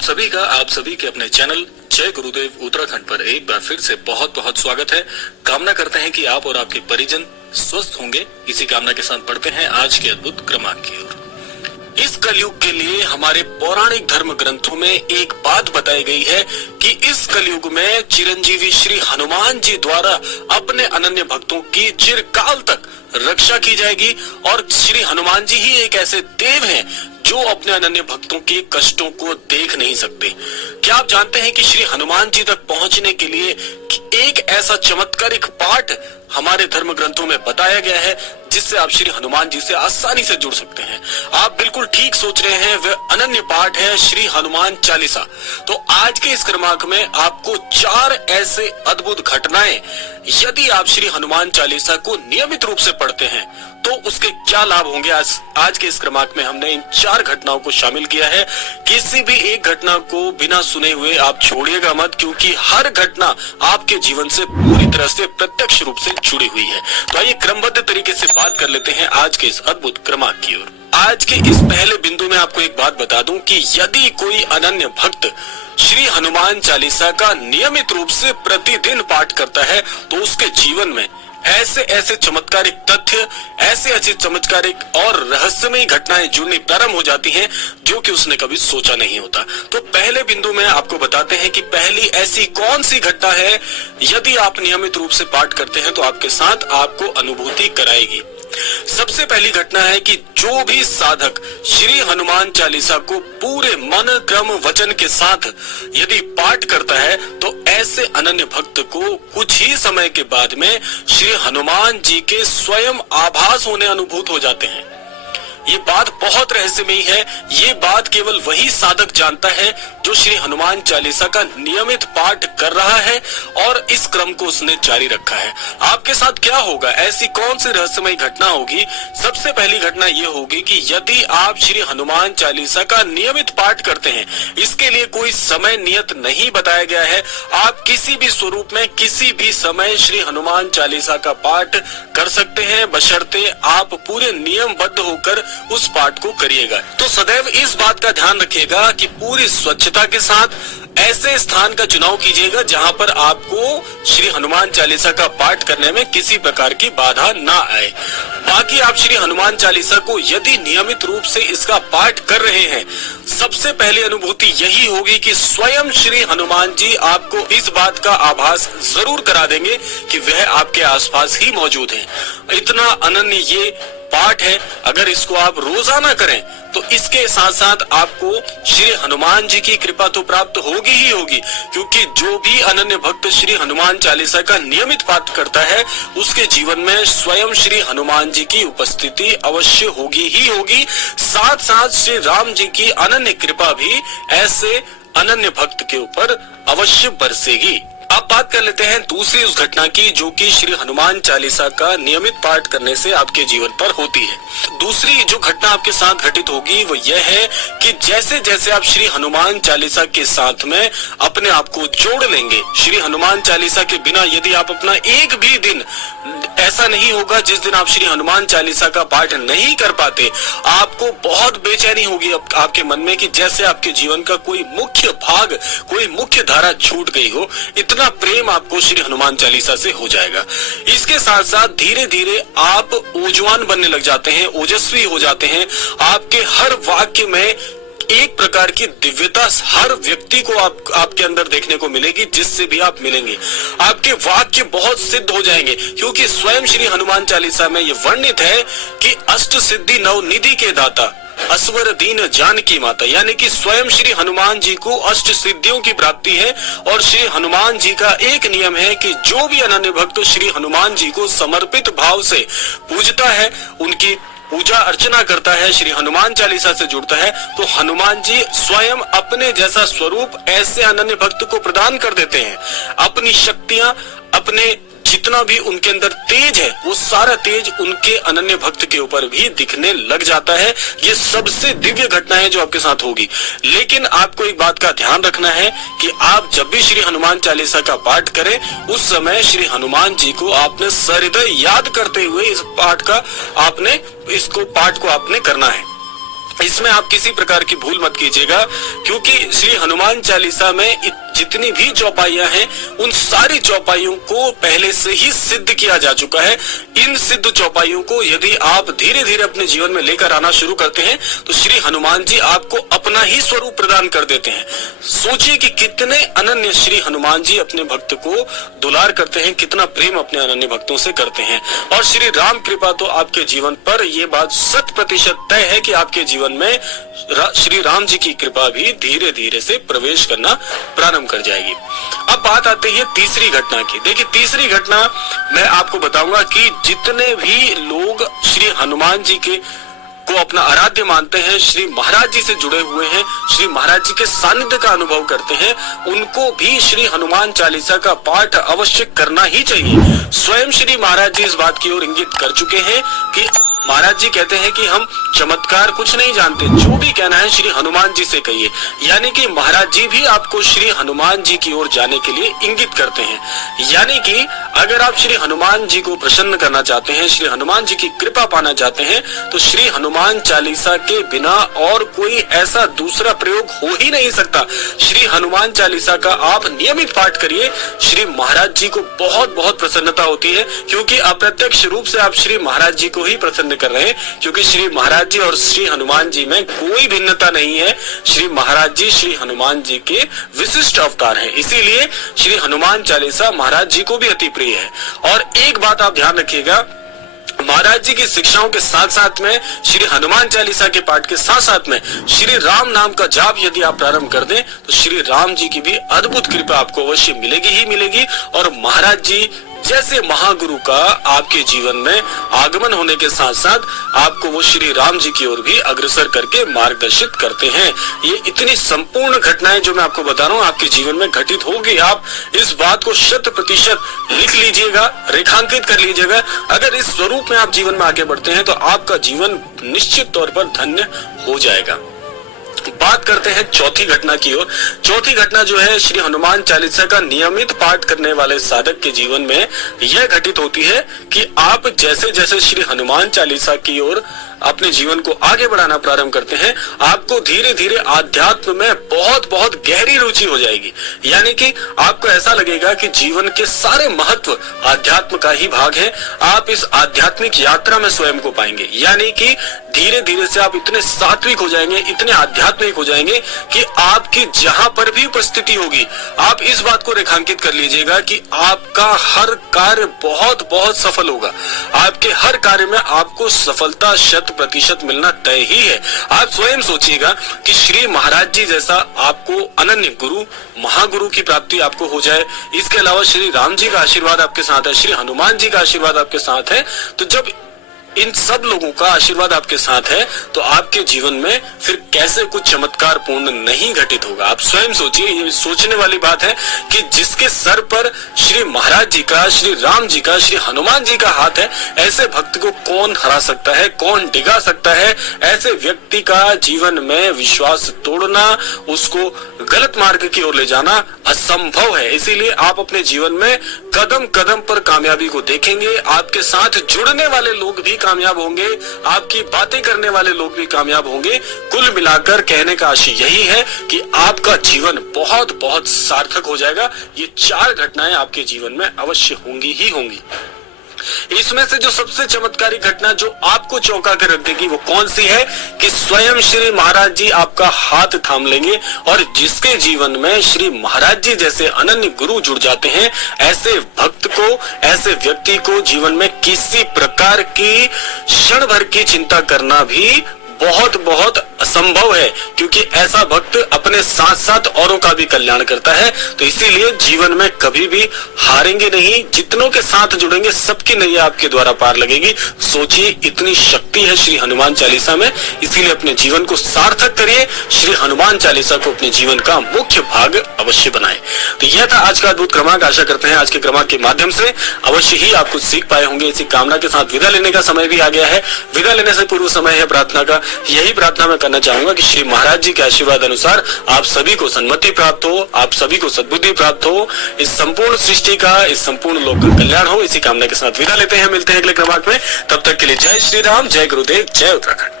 आप सभी का आप सभी के अपने चैनल जय गुरुदेव उत्तराखंड पर एक बार फिर से बहुत बहुत स्वागत है। कामना करते हैं कि आप और आपके परिजन स्वस्थ होंगे। इसी कामना के साथ बढ़ते हैं आज के अद्भुत क्रमांक की ओर। इस कलयुग के लिए हमारे पौराणिक धर्म ग्रंथों में एक बात बताई गई है कि इस कलयुग में चिरंजीवी श्री हनुमान जी द्वारा अपने अनन्य भक्तों की चिरकाल तक रक्षा की जाएगी। और श्री हनुमान जी ही एक ऐसे देव हैं जो अपने अनन्य भक्तों के कष्टों को देख नहीं सकते। क्या आप जानते हैं कि श्री हनुमान जी तक पहुंचने के लिए एक ऐसा चमत्कारिक पाठ हमारे धर्म ग्रंथों में बताया गया है जिससे आप श्री हनुमान जी से आसानी से जुड़ सकते हैं। आप बिल्कुल ठीक सोच रहे हैं, वह अनन्य पाठ है श्री हनुमान चालीसा। तो आज के इस क्रमांक में आपको 4 ऐसे अद्भुत घटनाएं, यदि आप श्री हनुमान चालीसा को नियमित रूप से पढ़ते हैं तो उसके क्या लाभ होंगे, आज के इस क्रमांक में हमने इन 4 घटनाओं को शामिल किया है। किसी भी एक घटना को बिना सुने हुए आप छोड़िएगा मत, क्योंकि हर घटना आपके जीवन से पूरी तरह से प्रत्यक्ष रूप से जुड़ी हुई है। तो आइए क्रमबद्ध तरीके से बात कर लेते हैं आज के इस अद्भुत क्रमांक की ओर। आज के इस पहले बिंदु में आपको एक बात बता दूं कि यदि कोई अनन्य भक्त श्री हनुमान चालीसा का नियमित रूप से प्रतिदिन पाठ करता है तो उसके जीवन में ऐसे ऐसे चमत्कारिक तथ्य, ऐसे ऐसे चमत्कारिक और रहस्यमयी घटनाएं जुड़नी प्रारंभ हो जाती हैं जो कि उसने कभी सोचा नहीं होता। तो पहले बिंदु में आपको बताते हैं कि पहली ऐसी कौन सी घटना है यदि आप नियमित रूप से पाठ करते हैं तो आपके साथ आपको अनुभूति कराएगी। सबसे पहली घटना है कि जो भी साधक श्री हनुमान चालीसा को पूरे मन क्रम वचन के साथ यदि पाठ करता है तो ऐसे अनन्य भक्त को कुछ ही समय के बाद में श्री हनुमान जी के स्वयं आभास होने अनुभूत हो जाते हैं। ये बात बहुत रहस्यमयी है। ये बात केवल वही साधक जानता है जो श्री हनुमान चालीसा का नियमित पाठ कर रहा है और इस क्रम को उसने जारी रखा है। आपके साथ क्या होगा, ऐसी कौन सी रहस्यमयी घटना होगी? सबसे पहली घटना ये होगी कि यदि आप श्री हनुमान चालीसा का नियमित पाठ करते हैं, इसके लिए कोई समय नियत नहीं बताया गया है। आप किसी भी स्वरूप में किसी भी समय श्री हनुमान चालीसा का पाठ कर सकते हैं, बशर्ते आप पूरे नियमबद्ध होकर उस पाठ को करिएगा। तो सदैव इस बात का ध्यान रखिएगा कि पूरी स्वच्छता के साथ ऐसे स्थान का चुनाव कीजिएगा जहां पर आपको श्री हनुमान चालीसा का पाठ करने में किसी प्रकार की बाधा ना आए। बाकी आप श्री हनुमान चालीसा को यदि नियमित रूप से इसका पाठ कर रहे हैं, सबसे पहली अनुभूति यही होगी कि स्वयं श्री हनुमान जी आपको इस बात का आभास जरूर करा देंगे कि वह आपके आसपास ही मौजूद हैं। इतना अनन्य ये पाठ है। अगर इसको आप रोजाना करें तो इसके साथ साथ आपको श्री हनुमान जी की कृपा तो प्राप्त होगी ही होगी, क्योंकि जो भी अनन्य भक्त श्री हनुमान चालीसा का नियमित पाठ करता है उसके जीवन में स्वयं श्री हनुमान जी की उपस्थिति अवश्य होगी ही होगी। साथ साथ श्री राम जी की अनन्य कृपा भी ऐसे अनन्य भक्त के ऊपर अवश्य बरसेगी। अब बात कर लेते हैं दूसरी उस घटना की जो कि श्री हनुमान चालीसा का नियमित पाठ करने से आपके जीवन पर होती है। दूसरी जो घटना आपके साथ घटित होगी वो यह है कि जैसे जैसे आप श्री हनुमान चालीसा के साथ में अपने आप को जोड़ लेंगे, श्री हनुमान चालीसा के बिना यदि आप अपना एक भी दिन, ऐसा नहीं होगा जिस दिन आप श्री हनुमान चालीसा का पाठ नहीं कर पाते, आपको बहुत बेचैनी होगी आपके मन में कि जैसे आपके जीवन का कोई मुख्य भाग, कोई मुख्य धारा छूट गई हो। इतना प्रेम आपको श्री हनुमान चालीसा से हो जाएगा। इसके साथ साथ धीरे धीरे आप ऊर्जावान बनने लग जाते हैं, ओजस्वी हो जाते हैं। आपके हर वाक्य में एक प्रकार की दिव्यता हर व्यक्ति को आपके अंदर देखने को मिलेगी, जिससे भी आप मिलेंगे। आपके वाक्य बहुत सिद्ध हो जाएंगे, क्योंकि स्वयं श्री हनुमान चालीसा में यह वर्णित है कि अष्ट सिद्धि नव निधि के दाता असवर दीन जानकी माता, यानी कि स्वयं श्री हनुमान जी को अष्ट सिद्धियों की प्राप्ति है। और श्री हनुमान जी का एक नियम है कि जो भी अनन्य भक्त श्री हनुमान जी को समर्पित भाव से पूजता है, उनकी पूजा अर्चना करता है, श्री हनुमान चालीसा से जुड़ता है, तो हनुमान जी स्वयं अपने जैसा स्वरूप ऐसे अनन्य भक्त को प्रदान कर देते हैं। अपनी शक्तियां, अपने जितना भी उनके अंदर तेज है वो सारा तेज उनके अनन्य भक्त के ऊपर भी दिखने लग जाता है। ये सबसे दिव्य घटना है जो आपके साथ होगी। लेकिन आपको एक बात का ध्यान रखना है कि आप जब भी श्री हनुमान चालीसा का पाठ करें उस समय श्री हनुमान जी को आपने सहृदय याद करते हुए इस पाठ को आपने करना है। इसमें आप किसी प्रकार की भूल मत कीजिएगा, क्योंकि श्री हनुमान चालीसा में जितनी भी चौपाइयां हैं उन सारी चौपाइयों को पहले से ही सिद्ध किया जा चुका है। इन सिद्ध चौपाइयों को यदि आप धीरे धीरे अपने जीवन में लेकर आना शुरू करते हैं तो श्री हनुमान जी आपको अपना ही स्वरूप प्रदान कर देते हैं। सोचिए कि कितने अनन्य श्री हनुमान जी अपने भक्त को दुलार करते हैं, कितना प्रेम अपने अनन्य भक्तों से करते हैं। और श्री राम कृपा तो आपके जीवन पर यह बात 100% तय है कि आपके जीवन में श्री राम जी की कृपा भी धीरे धीरे से प्रवेश करना प्रारंभ कर जाएगी। अब बात आती है तीसरी घटना की। देखिए, तीसरी घटना मैं आपको बताऊंगा कि जितने भी लोग श्री हनुमान जी के को अपना आराध्य मानते हैं, श्री महाराज जी से जुड़े हुए हैं, श्री महाराज जी के सानिध्य का अनुभव करते हैं, उनको भी श्री हनुमान चालीसा का पाठ अवश्य करना ही चाहिए। स्वयं श्री महाराज जी इस बात की ओर इंगित कर चुके हैं कि महाराज जी कहते हैं कि हम चमत्कार कुछ नहीं जानते, जो भी कहना है श्री हनुमान जी से कहिए। यानी कि महाराज जी भी आपको श्री हनुमान जी की ओर जाने के लिए इंगित करते हैं। यानी कि अगर आप श्री हनुमान जी को प्रसन्न करना चाहते हैं, श्री हनुमान जी की कृपा पाना चाहते हैं, तो श्री हनुमान चालीसा के बिना और कोई ऐसा दूसरा प्रयोग हो ही नहीं सकता। श्री हनुमान चालीसा का आप नियमित पाठ करिए, श्री महाराज जी को बहुत बहुत प्रसन्नता होती है, क्योंकि अप्रत्यक्ष रूप से आप श्री महाराज जी को ही प्रसन्न कर रहे हैं, क्योंकि श्री महाराज जी और श्री हनुमान जी में कोई भिन्नता नहीं है। श्री महाराज जी श्री हनुमान जी के विशिष्ट अवतार हैं, इसीलिए श्री हनुमान चालीसा महाराज जी को भी अति प्रिय है। और एक बात आप ध्यान रखिएगा, महाराज जी की शिक्षाओं के साथ साथ में श्री हनुमान चालीसा के पाठ के साथ साथ में श्री राम नाम का जाप यदि आप प्रारंभ कर दें तो श्री राम जी की भी अद्भुत कृपा आपको अवश्य मिलेगी ही मिलेगी। और महाराज जी जैसे महागुरु का आपके जीवन में आगमन होने के साथ साथ आपको वो श्री राम जी की ओर भी अग्रसर करके मार्गदर्शित करते हैं। ये इतनी संपूर्ण घटनाएं जो मैं आपको बता रहा हूँ आपके जीवन में घटित होगी। आप इस बात को 100% लिख लीजिएगा, रेखांकित कर लीजिएगा। अगर इस स्वरूप में आप जीवन में आगे बढ़ते हैं तो आपका जीवन निश्चित तौर पर धन्य हो जाएगा। बात करते हैं चौथी घटना की ओर। चौथी घटना जो है श्री हनुमान चालीसा का नियमित पाठ करने वाले साधक के जीवन में यह घटित होती है कि आप जैसे जैसे श्री हनुमान चालीसा की ओर अपने जीवन को आगे बढ़ाना प्रारंभ करते हैं, आपको धीरे धीरे आध्यात्म में बहुत बहुत गहरी रुचि हो जाएगी। यानी कि आपको ऐसा लगेगा कि जीवन के सारे महत्व आध्यात्म का ही भाग है। आप इस आध्यात्मिक यात्रा में स्वयं को पाएंगे। यानी कि धीरे धीरे से आप इतने सात्विक हो जाएंगे, इतने आध्यात्मिक हो जाएंगे कि आपकी जहां पर भी उपस्थिति होगी, आप इस बात को रेखांकित कर लीजिएगा कि आपका हर कार्य बहुत बहुत सफल होगा। आपके हर कार्य में आपको सफलता 100% मिलना तय ही है। आप स्वयं सोचिएगा कि श्री महाराज जी जैसा आपको अनन्य गुरु, महागुरु की प्राप्ति आपको हो जाए। इसके अलावा श्री राम जी का आशीर्वाद आपके साथ है, श्री हनुमान जी का आशीर्वाद आपके साथ है। तो जब इन सब लोगों का आशीर्वाद आपके साथ है तो आपके जीवन में फिर कैसे कुछ चमत्कार पूर्ण नहीं घटित होगा। आप स्वयं सोचिए, ये सोचने वाली बात है कि जिसके सर पर श्री महाराज जी का, श्री राम जी का, श्री हनुमान जी का हाथ है, ऐसे भक्त को कौन हरा सकता है, कौन डिगा सकता है। ऐसे व्यक्ति का जीवन में विश्वास तोड़ना, उसको गलत मार्ग की ओर ले जाना असंभव है। इसीलिए आप अपने जीवन में कदम कदम पर कामयाबी को देखेंगे। आपके साथ जुड़ने वाले लोग भी कामयाब होंगे, आपकी बातें करने वाले लोग भी कामयाब होंगे। कुल मिलाकर कहने का आशय यही है कि आपका जीवन बहुत बहुत सार्थक हो जाएगा। ये 4 घटनाएं आपके जीवन में अवश्य होंगी ही होंगी। इसमें से जो सबसे चमत्कारी घटना जो आपको चौंका कर रख देगी वो कौन सी है कि स्वयं श्री महाराज जी आपका हाथ थाम लेंगे और जिसके जीवन में श्री महाराज जी जैसे अनन्य गुरु जुड़ जाते हैं, ऐसे भक्त को, ऐसे व्यक्ति को जीवन में किसी प्रकार की क्षण भर की चिंता करना भी बहुत बहुत असंभव है, क्योंकि ऐसा भक्त अपने साथ साथ औरों का भी कल्याण करता है। तो इसीलिए जीवन में कभी भी हारेंगे नहीं। जितनों के साथ जुड़ेंगे सबकी नैया आपके द्वारा पार लगेगी। सोचिए, इतनी शक्ति है श्री हनुमान चालीसा में। इसीलिए अपने जीवन को सार्थक करिए, श्री हनुमान चालीसा को अपने जीवन का मुख्य भाग अवश्य बनाए। तो यह था आज का अद्भुत क्रमांक। आशा करते हैं आज के क्रमांक के माध्यम से अवश्य ही आप कुछ सीख पाए होंगे। इसी कामना के साथ विदा लेने का समय भी आ गया है। विदा लेने से पूर्व समय है प्रार्थना का। यही प्रार्थना मैं करना चाहूंगा कि श्री महाराज जी के आशीर्वाद अनुसार आप सभी को सन्मति प्राप्त हो, आप सभी को सद्बुद्धि प्राप्त हो, इस संपूर्ण सृष्टि का, इस संपूर्ण लोक का कल्याण हो। इसी कामना के साथ विदा लेते हैं। मिलते हैं अगले क्रमांक में। तब तक के लिए जय श्री राम, जय गुरुदेव, जय उत्तराखंड।